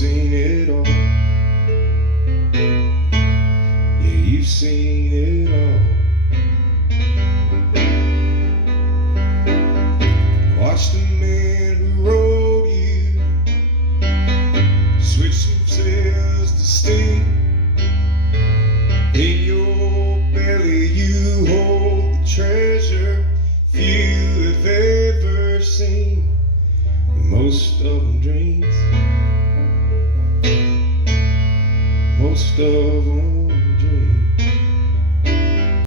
seen it all. Yeah, you've seen it all. Watch the man who rode you switch from sails to steam. In your belly you hold the treasure few have ever seen. Most of them dreams, most of them dreams.